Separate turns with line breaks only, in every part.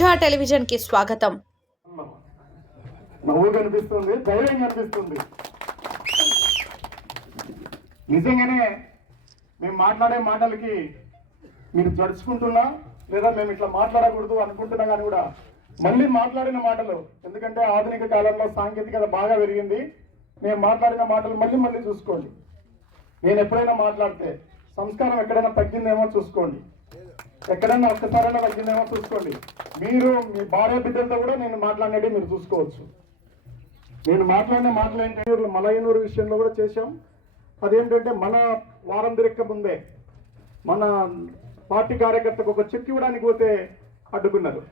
ప్రజా టెలివిజన్ కి స్వాగతం నవ్వు కనిపిస్తుంది ధైర్యం కనిపిస్తుంది నిజంగానే మేము మాట్లాడే మాటలకి మీరు జడుచుకుంటున్నా లేదా మేము ఇట్లా మాట్లాడకూడదు అనుకుంటున్నా కానీ కూడా మళ్ళీ మాట్లాడిన మాటలు ఎందుకంటే ఆధునిక కాలంలో సాంకేతికత బాగా పెరిగింది మేము మాట్లాడిన మాటలు మళ్ళీ మళ్ళీ చూసుకోండి నేను ఎప్పుడైనా మాట్లాడితే సంస్కారం ఎక్కడైనా తగ్గిందేమో చూసుకోండి ఎక్కడన్నా ఒక్కసారైనా వచ్చిందేమో చూసుకోండి మీరు మీ భార్య బిడ్డలతో కూడా నేను మాట్లాడినట్టు మీరు చూసుకోవచ్చు నేను మాట్లాడిన మాటలు ఏంటంటే మలయనూరు విషయంలో కూడా చేశాం అదేంటంటే మన వారం తిరక్క ముందే మన పార్టీ కార్యకర్తకు ఒక చెక్ ఇవ్వడానికి పోతే అడ్డుకున్నారు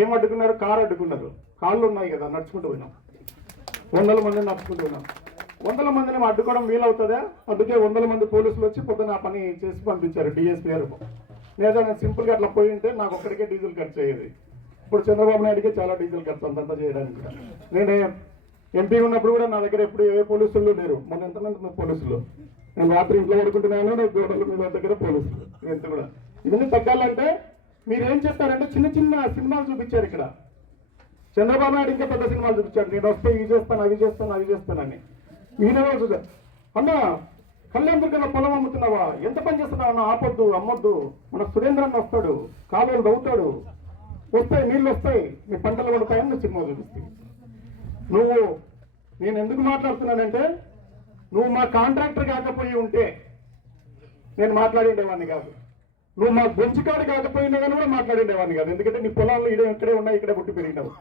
ఏం అడ్డుకున్నారు కారు అడ్డుకున్నారు కాళ్ళు ఉన్నాయి కదా నడుచుకుంటూ పోయినాం వందల మందిని నడుచుకుంటూ ఉన్నాం వందల మందిని అడ్డుకోవడం వీలవుతుందా అందుకే వందల మంది పోలీసులు వచ్చి పొద్దున పని చేసి పంపించారు డిఎస్పీ గారు లేదా నేను సింపుల్గా అట్లా పోయి ఉంటే నాకు ఒక్కడికే డీజిల్ ఖర్చు అయ్యేది ఇప్పుడు చంద్రబాబు నాయుడికే చాలా డీజిల్ ఖర్చు అంతంతా చేయడానికి నేను ఎంపీ ఉన్నప్పుడు కూడా నా దగ్గర ఎప్పుడు ఏ పోలీసులు లేరు మన ఎంతమంది పోలీసులు నేను రాత్రి ఇంట్లో పడుకుంటున్నాను నేను గోడలు మీ దగ్గర పోలీసులు ఎంత కూడా ఇవన్నీ తగ్గాలంటే మీరు ఏం చెప్పారంటే చిన్న చిన్న సినిమాలు చూపించారు ఇక్కడ చంద్రబాబు నాయుడు ఇంకా పెద్ద సినిమాలు చూపించాడు నేను వస్తే ఇవి చేస్తాను అవి చేస్తాను అవి చేస్తానని మీరే చూసారు అన్నా కళ్ళెందుకన్నా పొలం అమ్ముతున్నావా ఎంత పని చేస్తున్నావు అన్న ఆపొద్దు అమ్మొద్దు మన సురేంద్రన్న వస్తాడు కాలువలు అవుతాడు వస్తాయి నీళ్ళు వస్తాయి మీ పంటలు పడతాయని నువ్వు సినిమా చూపిస్తాయి నువ్వు నేను ఎందుకు మాట్లాడుతున్నానంటే నువ్వు మా కాంట్రాక్టర్ కాకపోయి ఉంటే నేను ఉండేవాడిని కాదు నువ్వు మా గొంచుకాడు కాకపోయినా కానీ కూడా మాట్లాడేవాడిని కాదు ఎందుకంటే నీ పొలాలు ఇక్కడే ఇక్కడే ఉన్నాయి ఇక్కడే పుట్టి పెరిగినావు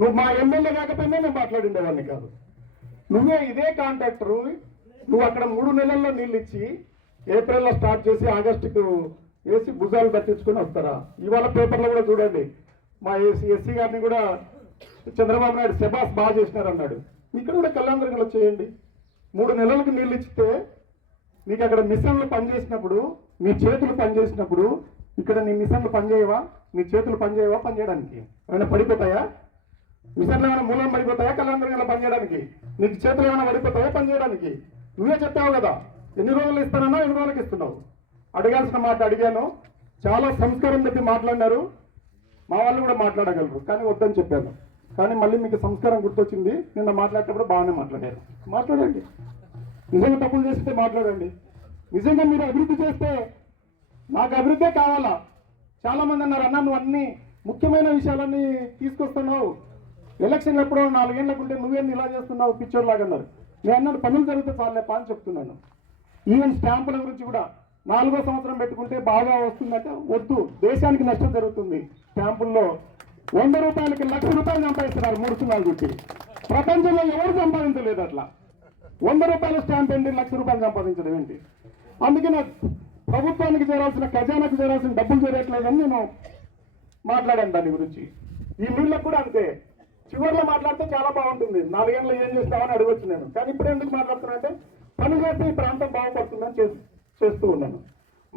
నువ్వు మా ఎమ్మెల్యే కాకపోయినా నేను ఉండేవాడిని కాదు నువ్వే ఇదే కాంట్రాక్టరు నువ్వు అక్కడ మూడు నెలల్లో నీళ్ళు ఇచ్చి ఏప్రిల్లో స్టార్ట్ చేసి ఆగస్టుకు ఏసీ భుజాలు పట్టించుకొని వస్తారా ఇవాళ పేపర్లో కూడా చూడండి మా ఏసీ ఎస్సీ గారిని కూడా చంద్రబాబు నాయుడు సెబాస్ బాగా చేసినారన్నాడు ఇక్కడ కూడా కళ్యాణ చేయండి మూడు నెలలకు నీళ్ళు ఇచ్చితే నీకు అక్కడ మిషన్లు పనిచేసినప్పుడు నీ చేతులు పనిచేసినప్పుడు ఇక్కడ నీ మిషన్లు పనిచేయవా నీ చేతులు పనిచేయవా పనిచేయడానికి ఏమైనా పడిపోతాయా మిషన్లు ఏమైనా మూలం పడిపోతాయా కళ్యాణ పనిచేయడానికి నీకు చేతులు ఏమైనా పడిపోతాయా పనిచేయడానికి నువ్వే చెప్పావు కదా ఎన్ని రోజులు ఇస్తానన్నా ఎన్ని రోజులకు ఇస్తున్నావు అడగాల్సిన మాట అడిగాను చాలా సంస్కారం చెప్పి మాట్లాడినారు మా వాళ్ళు కూడా మాట్లాడగలరు కానీ వద్దని చెప్పాను కానీ మళ్ళీ మీకు సంస్కారం గుర్తొచ్చింది నిన్న మాట్లాడేటప్పుడు బాగానే మాట్లాడారు మాట్లాడండి నిజంగా తప్పులు చేస్తే మాట్లాడండి నిజంగా మీరు అభివృద్ధి చేస్తే నాకు అభివృద్ధి కావాలా చాలామంది అన్నారు అన్న నువ్వు అన్ని ముఖ్యమైన విషయాలన్నీ తీసుకొస్తున్నావు ఎలక్షన్లు ఎప్పుడో నాలుగేళ్ళకుంటే నువ్వేం ఇలా చేస్తున్నావు పిక్చర్ లాగా అన్నారు నేను పనులు జరిగితే చాలేపా అని చెప్తున్నాను ఈవెన్ స్టాంపుల గురించి కూడా నాలుగో సంవత్సరం పెట్టుకుంటే బాగా వస్తుందంటే వద్దు దేశానికి నష్టం జరుగుతుంది స్టాంపుల్లో వంద రూపాయలకి లక్ష రూపాయలు సంపాదిస్తున్నారు మూడు సున్నాలు గుట్టి ప్రపంచంలో ఎవరు సంపాదించలేదు అట్లా వంద రూపాయల స్టాంప్ ఏంటి లక్ష రూపాయలు సంపాదించడం ఏంటి అందుకనే ప్రభుత్వానికి చేరాల్సిన ఖజానాకు చేరాల్సిన డబ్బులు చేరట్లేదని నేను మాట్లాడాను దాని గురించి ఈ ఊళ్ళో కూడా అంతే చివరిలో మాట్లాడితే చాలా బాగుంటుంది నాలుగేళ్ళు ఏం చేస్తామని అడగచ్చు నేను కానీ ఇప్పుడు ఎందుకు మాట్లాడుతున్నానంటే పని చేస్తే ఈ ప్రాంతం బాగుపడుతుందని చేస్తూ ఉన్నాను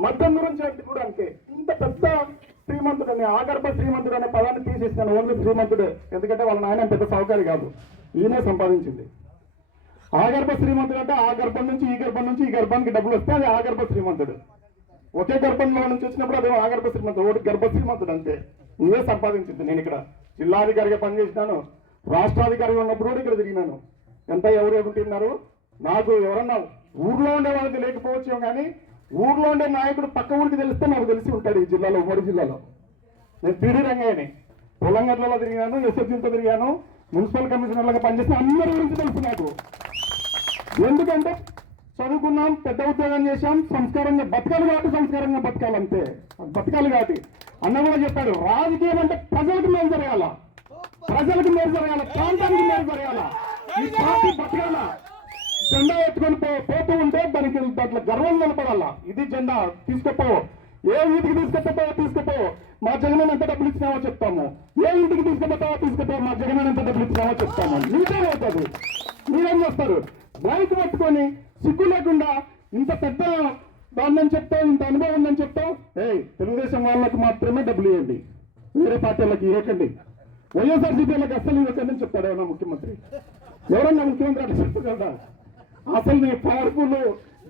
మద్యం గురించి అంటే కూడా అంతే ఇంత పెద్ద శ్రీమంతుడు అని ఆగర్భ శ్రీమంతుడు అనే పదాన్ని తీసేస్తాను ఓన్లీ శ్రీమంతుడే ఎందుకంటే వాళ్ళ నాయన పెద్ద సౌకర్యం కాదు ఈయనే సంపాదించింది ఆగర్భ శ్రీమంతుడు అంటే ఆ గర్భం నుంచి ఈ గర్భం నుంచి ఈ గర్భానికి డబ్బులు వస్తే అది ఆగర్భ శ్రీమంతుడు ఒకే గర్భంలో నుంచి వచ్చినప్పుడు అది ఆగర్భ శ్రీమంతుడు ఒకటి గర్భ శ్రీమంతుడు అంతే నువ్వే సంపాదించింది నేను ఇక్కడ జిల్లాధికారిగా పనిచేసినాను రాష్ట్రాధికారిగా ఉన్నప్పుడు కూడా ఇక్కడ తిరిగినాను ఎంత ఎవరు ఎవరున్నారు నాకు ఎవరన్నా ఊర్లో ఉండే వాళ్ళకి లేకపోవచ్చు కానీ ఊర్లో ఉండే నాయకుడు పక్క ఊరికి తెలిస్తే నాకు తెలిసి ఉంటాడు ఈ జిల్లాలో ఉమ్మడి జిల్లాలో నేను తిరిగి రంగయ్యని పొలంగట్లలో తిరిగాను ఎస్ఎఫ్సీతో తిరిగాను మున్సిపల్ కమిషనర్లుగా పనిచేసిన అందరి గురించి తెలుసు నాకు ఎందుకంటే చదువుకున్నాం పెద్ద ఉద్యోగం చేశాం సంస్కారంగా బతకాలి కాబట్టి సంస్కారంగా బతకాలంతే బతకాలి కాబట్టి అన్న కూడా చెప్పాడు రాజకీయం అంటే ప్రజలకు మేలు జరగాల ప్రజలకు మేలు జరగాల ప్రాంతానికి మేలు జరగాల ఈ పార్టీ బతకాల జెండా ఎత్తుకొని పోతూ ఉంటే దానికి దాంట్లో గర్వం నిలబడాల ఇది జెండా తీసుకుపో ఏ ఇంటికి తీసుకుపోతావో తీసుకుపో మా జగన్ ఎంత డబ్బులు ఇచ్చినావో చెప్తాము ఏ ఇంటికి తీసుకుపోతావో తీసుకుపో మా జగన్ ఎంత డబ్బులు ఇచ్చినామో చెప్తాము మీరేం అవుతుంది మీరేం చేస్తారు బైక్ పట్టుకొని సిగ్గు లేకుండా ఇంత పెద్ద దాన్ని చెప్తాం ఇంత అనుభవం ఉందని చెప్తాం ఏ తెలుగుదేశం వాళ్ళకు మాత్రమే డబ్బులు ఇవ్వండి వేరే పార్టీలకు ఇవ్వకండి వైఎస్ఆర్సీపీ వాళ్ళకి అసలు ఇవ్వకండి అని చెప్తాడు ఏమన్నా ముఖ్యమంత్రి ఎవరన్నా ముఖ్యమంత్రి అంటే చెప్పగలరా అసలు నీ పవర్ఫుల్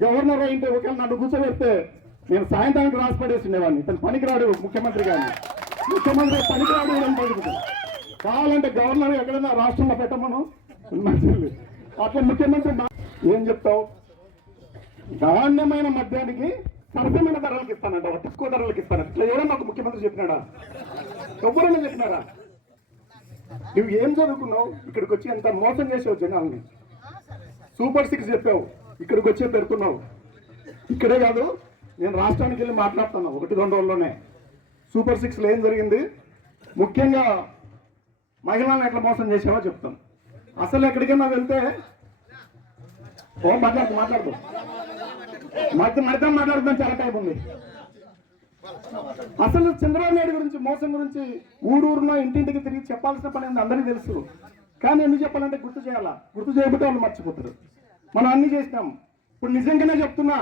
గవర్నర్ అయింటే ఒకవేళ నన్ను కూర్చోబెడితే నేను సాయంత్రానికి రాసి పడేసిండేవాడిని ఇతను పనికిరాడు ముఖ్యమంత్రి కానీ ముఖ్యమంత్రి పనికిరాడు పలుకుతాను కావాలంటే గవర్నర్ ఎక్కడైనా రాష్ట్రంలో పెట్టమను అట్లా ముఖ్యమంత్రి ఏం చెప్తావు నాణ్యమైన మద్యానికి సరసమైన ధరలకు ఇస్తానంట తక్కువ ధరలకు ఇస్తాను ఇట్లా ఎవడన్నా ముఖ్యమంత్రి చెప్పినాడా ఎవరైనా చెప్పినారా నువ్వు ఏం చదువుకున్నావు ఇక్కడికి వచ్చి ఎంత మోసం చేసావు జనాల్ని సూపర్ సిక్స్ చెప్పావు ఇక్కడికి వచ్చే పెడుతున్నావు ఇక్కడే కాదు నేను రాష్ట్రానికి వెళ్ళి మాట్లాడుతున్నాను ఒకటి రెండు రోజుల్లోనే సూపర్ సిక్స్లో ఏం జరిగింది ముఖ్యంగా మహిళలను ఎట్లా మోసం చేసావో చెప్తాను అసలు ఎక్కడికైనా వెళ్తే ఓ మాట్లాడుతూ మాట్లాడుతూ మధ్య మధ్య మాట్లాడడం చాలా టైప్ ఉంది అసలు చంద్రబాబు నాయుడు గురించి మోసం గురించి ఊరూరులో ఇంటింటికి తిరిగి చెప్పాల్సిన పని ఉంది అందరికీ తెలుసు కానీ ఎందుకు చెప్పాలంటే గుర్తు చేయాలా గుర్తు చేయబట్టి వాళ్ళు మర్చిపోతారు మనం అన్ని చేసినాం ఇప్పుడు నిజంగానే చెప్తున్నా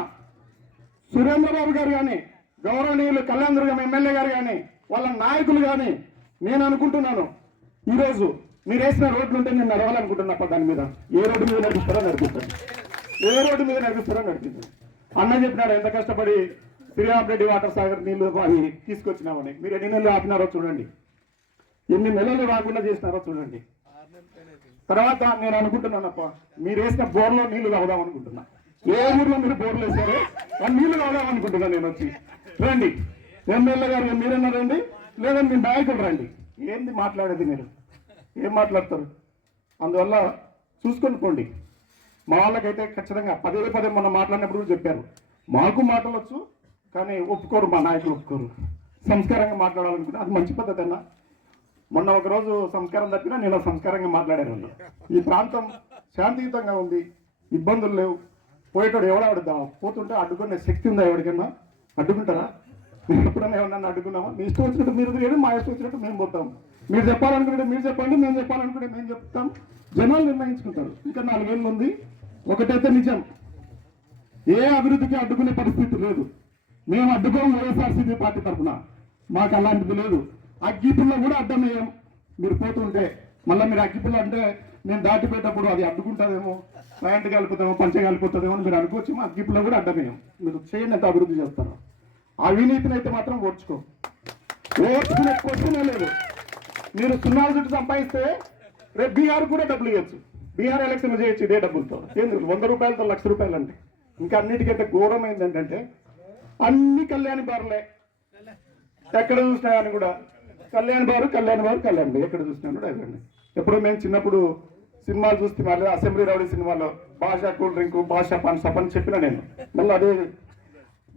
సురేంద్రబాబు గారు కానీ గౌరవనీయులు కళ్యాణ్ ఎమ్మెల్యే గారు కానీ వాళ్ళ నాయకులు కానీ నేను అనుకుంటున్నాను ఈరోజు మీరు వేసిన రోడ్లు ఉంటే నేను నడవాలనుకుంటున్నప్పుడు దాని మీద ఏ రోడ్డు మీద నడిపిస్తారో నడిపిస్తాను ఏ రోడ్డు మీద నడిపిస్తారో నడిపిస్తాను అన్న చెప్పినాడు ఎంత కష్టపడి శ్రీరామరెడ్డి వాటర్ సాగర్ నీళ్లు అవి తీసుకొచ్చినామని మీరు ఎన్ని నెలలు ఆపినారో చూడండి ఎన్ని నెలలు రాకుండా చేసినారో చూడండి తర్వాత నేను అనుకుంటున్నానప్ప మీరు వేసిన బోర్లో నీళ్లు కావదాం అనుకుంటున్నా ఏ ఊర్లో మీరు బోర్లు వేస్తారు ఆ నీళ్లు కావదాం అనుకుంటున్నాను నేను వచ్చి రండి ఎమ్మెల్యే గారు మీరన్నా రండి లేదండి మీ నాయకులు రండి ఏంది మాట్లాడేది మీరు ఏం మాట్లాడతారు అందువల్ల చూసుకొని పోండి మా వాళ్ళకైతే ఖచ్చితంగా పదే పదే మొన్న మాట్లాడినప్పుడు చెప్పారు మాకు మాటలొచ్చు కానీ ఒప్పుకోరు మా నాయకులు ఒప్పుకోరు సంస్కారంగా మాట్లాడాలనుకుంటే అది మంచి పద్ధతి అన్న మొన్న ఒకరోజు సంస్కారం తప్పినా నేను సంస్కారంగా మాట్లాడాను ఈ ప్రాంతం శాంతియుతంగా ఉంది ఇబ్బందులు లేవు పోయేటోడు ఎవడ అడుగుదాం పోతుంటే అడ్డుకునే శక్తి ఉందా ఎవరికన్నా అడ్డుకుంటారా మీరు ఎప్పుడన్నా ఏమన్నా అడ్డుకున్నామా మీ ఇష్టం వచ్చినట్టు మీరు తిరిగి మా ఇష్టం వచ్చినట్టు మేము పోతాం మీరు చెప్పాలనుకుంటే మీరు చెప్పండి మేము చెప్పాలనుకుంటే మేము చెప్తాం జనాలు నిర్ణయించుకుంటారు ఇంకా నాలుగేళ్ళు ఉంది ఒకటైతే నిజం ఏ అభివృద్ధికి అడ్డుకునే పరిస్థితి లేదు మేము అడ్డుకోము వైఎస్ఆర్సీపీ పార్టీ తరఫున మాకు అలాంటిది లేదు అగ్గిపుల్ల కూడా ఏం మీరు పోతుంటే మళ్ళీ మీరు అగ్గిపుల్ల అంటే నేను దాటిపోయేటప్పుడు అది అడ్డుకుంటుందేమో ప్యాంట్ కలిపోతామో పంచ కలిపోతుందేమో అని మీరు అనుకోవచ్చు అగ్గిపుల్ల కూడా అడ్డమయ్యాం మీరు చేయండి ఎంత అభివృద్ధి చేస్తారు అవినీతిని అయితే మాత్రం ఓడ్చుకో ఓడ్చుకునే క్వశ్చనే లేదు మీరు సున్నా చుట్టూ సంపాదిస్తే రెడ్డి గారు కూడా డబ్బులు ఇవ్వచ్చు బీహార్ ఎలక్షన్ చేయొచ్చు ఇదే డబ్బులతో ఏంది వంద రూపాయలతో లక్ష రూపాయలు అండి ఇంకా అన్నిటికంటే ఘోరం ఏంటంటే అన్ని కళ్యాణి బారులే ఎక్కడ చూసినా కానీ కూడా కళ్యాణ్ బారు కళ్యాణ్ బారు కళ్యాణ్ బారు ఎక్కడ చూసినా కూడా అదండి ఎప్పుడు మేము చిన్నప్పుడు సినిమాలు చూస్తే మళ్ళీ అసెంబ్లీ రౌడీ సినిమాలో భాష కూల్ డ్రింక్ భాష పని సపని చెప్పిన నేను మళ్ళీ అదే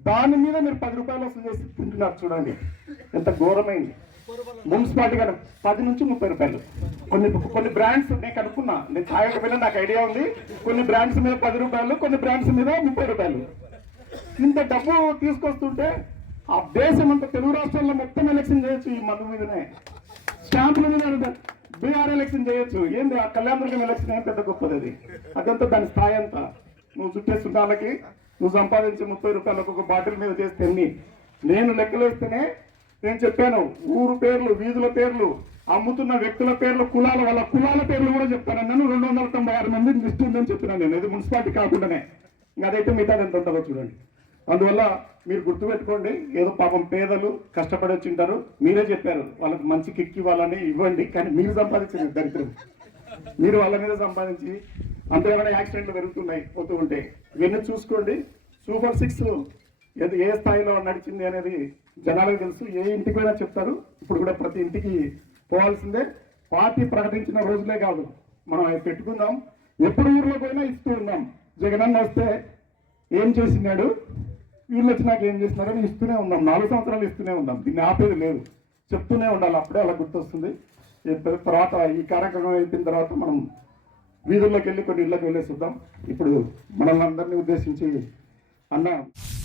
దాని మీద మీరు పది రూపాయలు వసూలు చేసి తింటున్నారు చూడండి ఎంత ఘోరమైంది మున్సిపాలిటీ కదా పది నుంచి ముప్పై రూపాయలు కొన్ని కొన్ని బ్రాండ్స్ నేను కనుక్కున్నా నేను పిల్ల నాకు ఐడియా ఉంది కొన్ని బ్రాండ్స్ మీద పది రూపాయలు కొన్ని బ్రాండ్స్ మీద ముప్పై రూపాయలు ఇంత డబ్బు తీసుకొస్తుంటే ఆ దేశం అంతా తెలుగు రాష్ట్రాల్లో మొత్తం ఎలక్షన్ చేయొచ్చు ఈ మందు మీదనే స్టాంపుల మీద బీఆర్ ఎలక్షన్ చేయొచ్చు ఏంది ఆ కళ్యాణదుర్గం ఎలక్షన్ ఏం పెద్ద గొప్పది అది అదంతా దాని స్థాయి అంతా నువ్వు చుట్టేస్తున్న వాళ్ళకి నువ్వు సంపాదించే ముప్పై రూపాయలు ఒక్కొక్క బాటిల్ మీద చేస్తే నేను లెక్కలేస్తేనే నేను చెప్పాను ఊరు పేర్లు వీధుల పేర్లు అమ్ముతున్న వ్యక్తుల పేర్లు కులాల వాళ్ళ కులాల పేర్లు కూడా చెప్తాను నన్ను రెండు వందల తొంభై ఆరు మంది లిస్ట్ ఉందని చెప్తున్నాను నేను ఇది మున్సిపాలిటీ కాకుండానే ఇంకా అదైతే మిగతా ఎంత ఉంటుందో చూడండి అందువల్ల మీరు గుర్తుపెట్టుకోండి ఏదో పాపం పేదలు కష్టపడి వచ్చింటారు మీరే చెప్పారు వాళ్ళకి మంచి కిక్ ఇవ్వాలని ఇవ్వండి కానీ మీరు సంపాదించలేదు దరిద్రం మీరు వాళ్ళ మీద సంపాదించి అంతేమైనా యాక్సిడెంట్లు పెరుగుతున్నాయి పోతూ ఉంటే ఇవన్నీ చూసుకోండి సూపర్ సిక్స్ ఏది ఏ స్థాయిలో నడిచింది అనేది జనాలకు తెలుసు ఏ ఇంటికి చెప్తారు ఇప్పుడు కూడా ప్రతి ఇంటికి పోవాల్సిందే పార్టీ ప్రకటించిన రోజులే కాదు మనం అవి పెట్టుకుందాం ఎప్పుడు ఊర్లో పోయినా ఇస్తూ ఉన్నాం జగనన్న వస్తే ఏం చేసినాడు వీళ్ళు వచ్చినాక ఏం చేసినారని ఇస్తూనే ఉన్నాం నాలుగు సంవత్సరాలు ఇస్తూనే ఉన్నాం దీన్ని ఆపేది లేదు చెప్తూనే ఉండాలి అప్పుడే అలా గుర్తొస్తుంది తర్వాత ఈ కార్యక్రమం అయిపోయిన తర్వాత మనం వీధుల్లోకి వెళ్ళి కొన్ని ఇళ్ళకి వెళ్ళేసి ఇప్పుడు మనల్ని అందరినీ ఉద్దేశించి అన్న